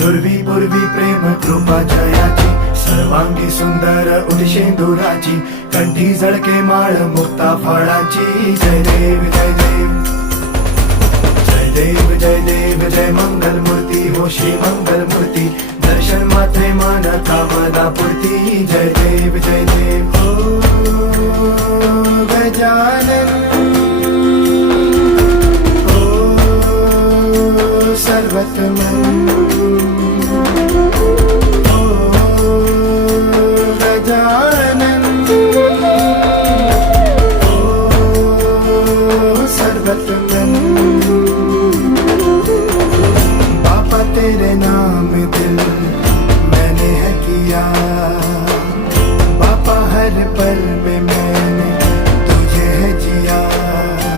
नुरवी पूर्वी प्रेम कृपा जयाची, सर्वांगी सुंदर उदिशेंदुराची, कंठी झळके माळ मुक्ता फळाची. जय देव जय देव जय देव जय देव जय मंगल मूर्ती हो श्री मंगल मूर्ती, दर्शन मात्रे मान कामना पूर्ती. जय देव जय देव हो गजानन हो सर्वतमन हो गजानन हो सर्वतमन.